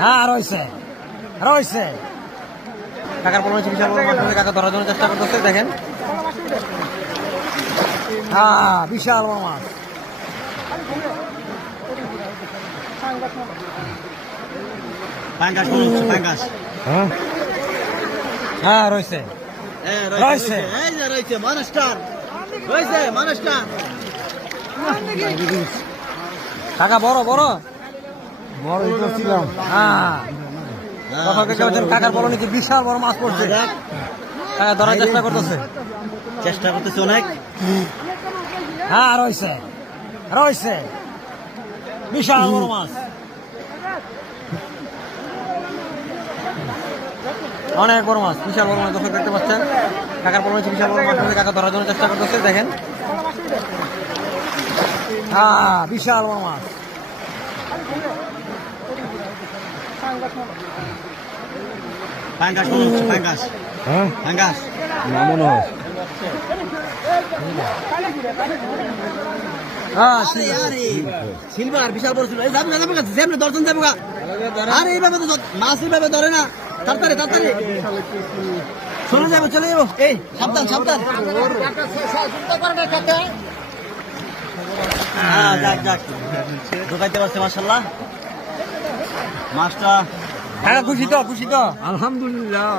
হ্যাঁ রয়েছে রয়েছে কাকার বড় হচ্ছে বিশাল বড় মাছ কাকা ধরার জন্য চেষ্টা করতেছে দেখেন। হ্যাঁ বিশাল বড় মাছ হ্যাঁ রয়েছে রয়েছে রয়েছে মানুষটান রয়েছে মানুষটান কাকা বড় বড় বড় ছিলাম। হ্যাঁ কাকার বড় নিচে বিশাল বড় মাছ পড়ছে কাকা ধরার চেষ্টা করতেছে অনেক। হ্যাঁ রয়েছে রয়েছে বিশাল বড় মাছ অনেক বড় মাছ বিশাল বড় মাছ দর্শক দেখতে পাচ্ছেন কাকার বড় হচ্ছে বিশাল বড় মাছ কাকা ধরার জন্য চেষ্টা করতেছে দেখেন। হ্যাঁ বিশাল বড় মাছ সিলভার বিশাল বড় ছিল দর্শন যাবো আরে এইভাবে তো মাছ এইভাবে ধরে না তাড়াতাড়ি তাড়াতাড়ি চলে যাবো চলে যাবো এই সাবধান সাবধান যাক যাক ঢোকাইতে পারছে মাশাআল্লাহ মাছটা। হ্যাঁ খুশি তো আলহামদুলিল্লাহ।